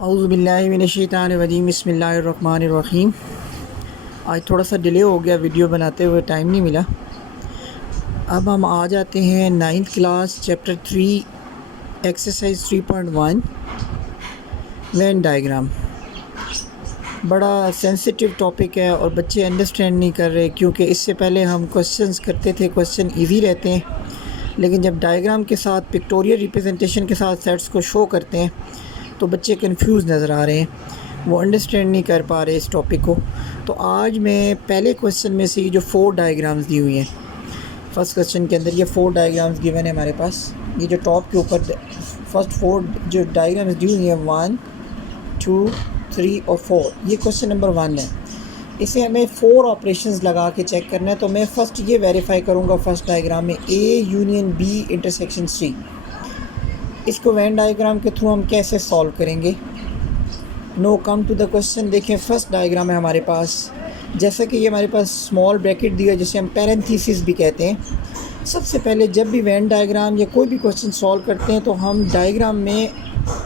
औज़ुबिल्लाहिमिनश्शैतानिर्रजीम बिस्मिल्लाहिर्रहमानिर्रहीम। आज थोड़ा सा डिले हो गया, वीडियो बनाते हुए टाइम नहीं मिला। अब हम आ जाते हैं 9th class chapter 3 exercise 3.1 Venn diagram. बड़ा सेंसिटिव टॉपिक है और बच्चे अंडरस्टैंड नहीं कर रहे, क्योंकि इससे पहले हम क्वेश्चंस करते थे, क्वेश्चन इजी रहते हैं, लेकिन जब डायग्राम के साथ पिक्टोरियल रिप्रेजेंटेशन के साथ सेट्स को शो करते हैं तो बच्चे कंफ्यूज नज़र आ रहे हैं, वो अंडरस्टैंड नहीं कर पा रहे इस टॉपिक को। तो आज मैं पहले क्वेश्चन में से जो 4 डायग्राम्स दी हुई हैं, फर्स्ट क्वेश्चन के अंदर ये 4 डायग्राम्स गिवन है हमारे पास। ये जो टॉप के ऊपर फर्स्ट 4 जो डायग्राम्स दी हुई हैं 1, 2, 3 और 4, ये क्वेश्चन नंबर 1 है। इसे हमें 4 ऑपरेशंस लगा के चेक करना है। तो मैं फ़र्स्ट ये वेरीफाई करूँगा फर्स्ट डायग्राम में A union B intersection C। इसको वेन डायग्राम के थ्रू हम कैसे सॉल्व करेंगे। Now come to the question. देखें फर्स्ट डायग्राम है हमारे पास, जैसा कि ये हमारे पास स्मॉल ब्रैकेट दिया जिसे हम पैरेंथेसिस भी कहते हैं। सबसे पहले जब भी वेन डायग्राम या कोई भी क्वेश्चन सॉल्व करते हैं तो हम डायग्राम में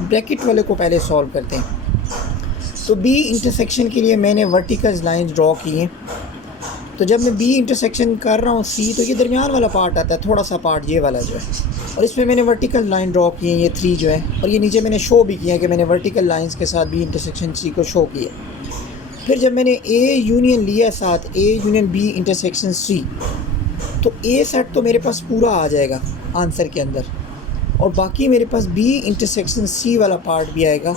ब्रैकेट वाले को पहले सॉल्व करते हैं। तो B इंटरसेक्शन के लिए मैंने वर्टिकल लाइंस ड्रॉ की हैं। तो जब मैं B इंटरसेक्शन कर रहा हूँ C, तो ये दरमियान वाला पार्ट आता है, थोड़ा सा पार्ट ये वाला जो है, और इसमें मैंने वर्टिकल लाइन ड्रॉ की है, ये 3 जो है, और ये नीचे मैंने शो भी किया कि मैंने वर्टिकल लाइंस के साथ B इंटरसेक्शन C को शो किया। फिर जब मैंने A यूनियन लिया साथ A union B intersection C, तो A सेट तो मेरे पास पूरा आ जाएगा आंसर के अंदर, और बाकी मेरे पास B इंटरसेक्शन C वाला पार्ट भी आएगा।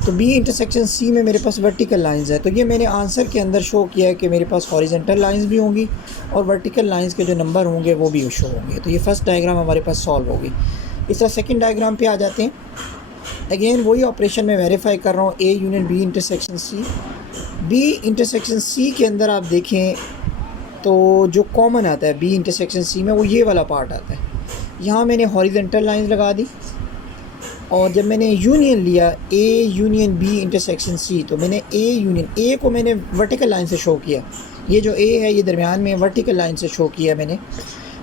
तो B इंटरसेक्शन C में मेरे पास वर्टिकल लाइंस है, तो ये मैंने आंसर के अंदर शो किया है कि मेरे पास हॉरिजॉन्टल लाइंस भी होंगी और वर्टिकल लाइंस के जो नंबर होंगे वो भी शो होंगे। तो ये फर्स्ट डायग्राम हमारे पास सॉल्व होगी। इस तरह सेकंड डायग्राम पे आ जाते हैं। अगेन वही ऑपरेशन में वेरीफाई कर रहा हूँ A union B intersection C। B intersection C के अंदर आप देखें तो जो कॉमन आता है B इंटरसेक्शन C में वो ये वाला पार्ट आता है। यहाँ मैंने हॉरिजॉन्टल लाइंस लगा दी, और जब मैंने यूनियन लिया A union B intersection C, तो मैंने A यूनियन A को मैंने वर्टिकल लाइन से शो किया। ये जो A है ये दरमियान में वर्टिकल लाइन से शो किया मैंने।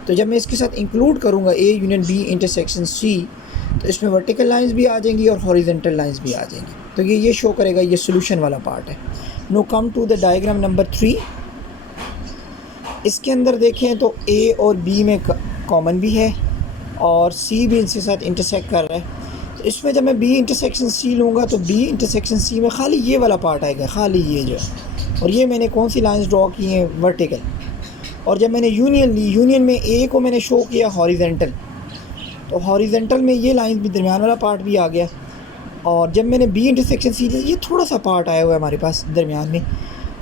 तो जब मैं इसके साथ इंक्लूड करूँगा A union B intersection C, तो इसमें वर्टिकल लाइंस भी आ जाएंगी और हॉरिजॉन्टल लाइंस भी आ जाएंगी। तो ये शो करेगा, ये सोल्यूशन वाला पार्ट है। Now come to the diagram number 3। इसके अंदर देखें तो A और B में कॉमन भी है और C भी इनके साथ इंटरसेक्ट कर रहा है। तो इसमें जब मैं B इंटरसेक्शन C लूँगा तो B इंटरसेक्शन C में खाली ये वाला पार्ट आएगा, खाली ये जो है, और ये मैंने कौन सी लाइंस ड्रॉ की हैं, वर्टिकल। और जब मैंने यूनियन ली, यूनियन में A को मैंने शो किया हॉरिजॉन्टल, तो हॉरिजॉन्टल में ये लाइंस भी, दरमियान वाला पार्ट भी आ गया। और जब मैंने B इंटरसेक्शन C, ये थोड़ा सा पार्ट आया हुआ है हमारे पास दरमियान में,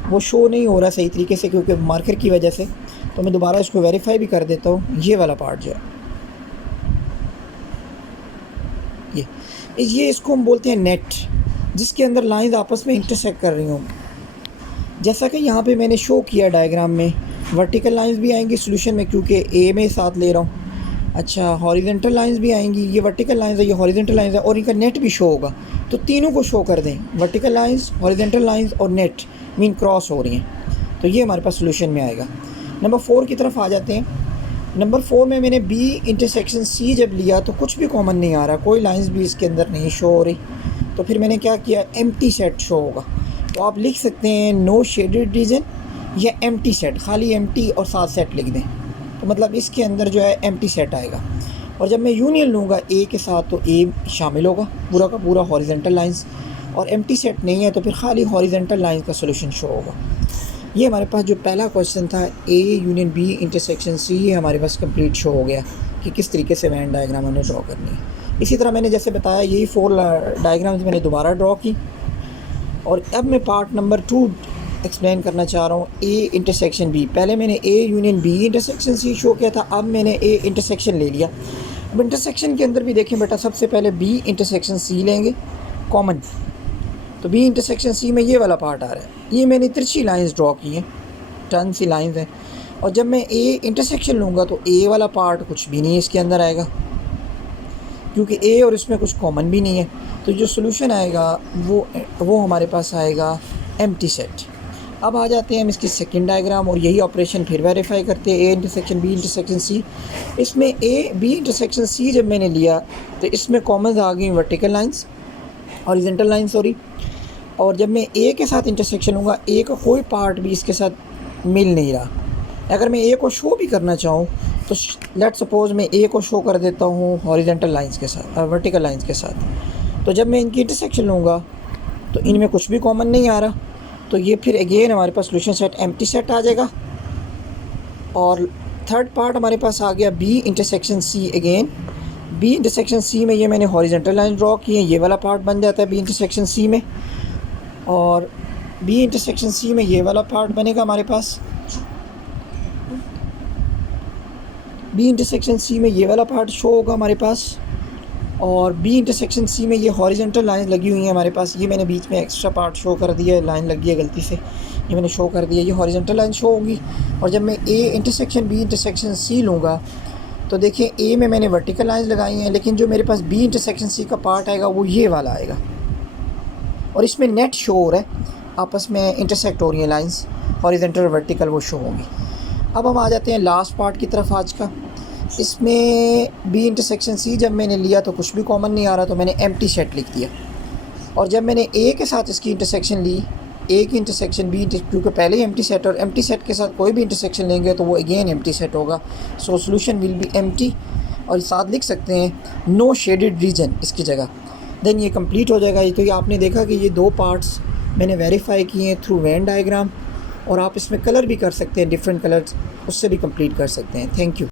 वो शो नहीं हो रहा सही तरीके से क्योंकि मार्कर की वजह से। तो मैं दोबारा इसको वेरीफाई भी कर देता हूँ। ये वाला पार्ट जो है ये इसको हम बोलते हैं नेट, जिसके अंदर लाइंस आपस में इंटरसेक्ट कर रही हों। जैसा कि यहाँ पे मैंने शो किया डायग्राम में, वर्टिकल लाइंस भी आएंगी सोल्यूशन में क्योंकि A में साथ ले रहा हूँ। अच्छा, हॉरिजॉन्टल लाइंस भी आएंगी, ये वर्टिकल लाइंस है, ये हॉरिजॉन्टल लाइंस है, और इनका नेट भी शो होगा। तो तीनों को शो कर दें, वर्टिकल लाइंस, हॉरिजॉन्टल लाइंस और नेट मीन क्रॉस हो रही हैं। तो ये हमारे पास सोल्यूशन में आएगा। नंबर 4 की तरफ आ जाते हैं। नंबर 4 में मैंने B इंटरसेक्शन C जब लिया तो कुछ भी कॉमन नहीं आ रहा, कोई लाइंस भी इसके अंदर नहीं शो हो रही। तो फिर मैंने क्या किया, एम्प्टी सेट शो होगा। तो आप लिख सकते हैं नो शेडेड रीजन या एम्प्टी सेट, खाली एम्प्टी और साथ सेट लिख दें। तो मतलब इसके अंदर जो है एम्प्टी सेट आएगा। और जब मैं यूनियन लूँगा A के साथ तो A शामिल होगा पूरा का पूरा हॉरिजॉन्टल लाइंस, और एम्प्टी सेट नहीं है तो फिर खाली हॉरिजॉन्टल लाइंस का सोल्यूशन शो होगा। ये हमारे पास जो पहला क्वेश्चन था A union B intersection C, ये हमारे पास कंप्लीट शो हो गया कि किस तरीके से वेन डायग्राम हमें ड्रॉ करनी है। इसी तरह मैंने जैसे बताया यही 4 डायग्राम्स मैंने दोबारा ड्रॉ की, और अब मैं पार्ट नंबर 2 एक्सप्लेन करना चाह रहा हूँ A इंटरसेक्शन B। पहले मैंने A union B intersection C show किया था, अब मैंने A इंटरसेक्शन ले लिया। अब इंटरसेक्शन के अंदर भी देखें बेटा, सबसे पहले B इंटरसेक्शन C लेंगे कॉमन। तो B इंटरसेक्शन C में ये वाला पार्ट आ रहा है, ये मैंने तिरछी लाइंस ड्रॉ की हैं, टर्न सी लाइंस हैं। और जब मैं A इंटरसेक्शन लूँगा तो A वाला पार्ट कुछ भी नहीं इसके अंदर आएगा, क्योंकि A और इसमें कुछ कॉमन भी नहीं है। तो जो सोल्यूशन आएगा वो हमारे पास आएगा एम्प्टी सेट। अब आ जाते हैं हम इसकी सेकंड डायग्राम, और यही ऑपरेशन फिर वेरीफाई करते हैं। A intersection B intersection C। इसमें B इंटरसेक्शन C जब मैंने लिया तो इसमें कॉमन आ गई vertical lines, horizontal line sorry. और जब मैं ए के साथ इंटरसेक्शन लूँगा, ए का कोई पार्ट भी इसके साथ मिल नहीं रहा। अगर मैं ए को शो भी करना चाहूँ तो लेट सपोज़ मैं ए को शो कर देता हूँ हॉरिजेंटल लाइंस के साथ, वर्टिकल लाइंस के साथ। तो जब मैं इनकी इंटरसेक्शन लूँगा तो इनमें कुछ भी कॉमन नहीं आ रहा। तो ये फिर अगेन हमारे पास सॉल्यूशन सेट एम्प्टी सेट आ जाएगा। और थर्ड पार्ट हमारे पास आ गया B intersection C. Again B intersection C में ये मैंने हॉरिजेंटल लाइन ड्रॉ की है, ये वाला पार्ट बन जाता है बी इंटरसेक्शन सी में। और बी इंटरसेक्शन सी में ये वाला पार्ट बनेगा हमारे पास, बी इंटरसेक्शन सी में ये वाला पार्ट शो होगा हमारे पास। और बी इंटरसेक्शन सी में ये हॉरिजेंटल लाइन लगी हुई है हमारे पास। ये मैंने बीच में एक्स्ट्रा पार्ट शो कर दिया है, लाइन लगी है गलती से, ये मैंने शो कर दिया, ये हॉरिजेंटल लाइन शो होगी। और जब मैं A intersection B intersection C लूँगा तो देखिए ए में मैंने वर्टिकल लाइन लगाई हैं, लेकिन जो मेरे पास बी इंटरसेक्शन सी का पार्ट आएगा वो ये वाला आएगा। और इसमें नेट शो हो रहा है, आपस में इंटरसेक्ट हो रही हैं लाइन्स, हॉरिजेंटल वर्टिकल वो शो होंगी। अब हम आ जाते हैं लास्ट पार्ट की तरफ आज का। इसमें बी इंटरसेक्शन सी जब मैंने लिया तो कुछ भी कॉमन नहीं आ रहा, तो मैंने एम्प्टी सेट लिख दिया। और जब मैंने ए के साथ इसकी इंटरसेक्शन ली, ए की इंटरसेक्शन बी, क्योंकि पहले ही एम्प्टी सेट, और एम्प्टी सेट के साथ कोई भी इंटरसेक्शन लेंगे तो वो अगेन एम्प्टी सेट होगा। So solution will be empty. और साथ लिख सकते हैं नो शेडेड रीजन इसकी जगह, देन ये कंप्लीट हो जाएगा। तो ये आपने देखा कि ये दो पार्ट्स मैंने वेरीफाई किए हैं थ्रू वेन डायग्राम, और आप इसमें कलर भी कर सकते हैं, डिफरेंट कलर्स, उससे भी कंप्लीट कर सकते हैं। Thank you.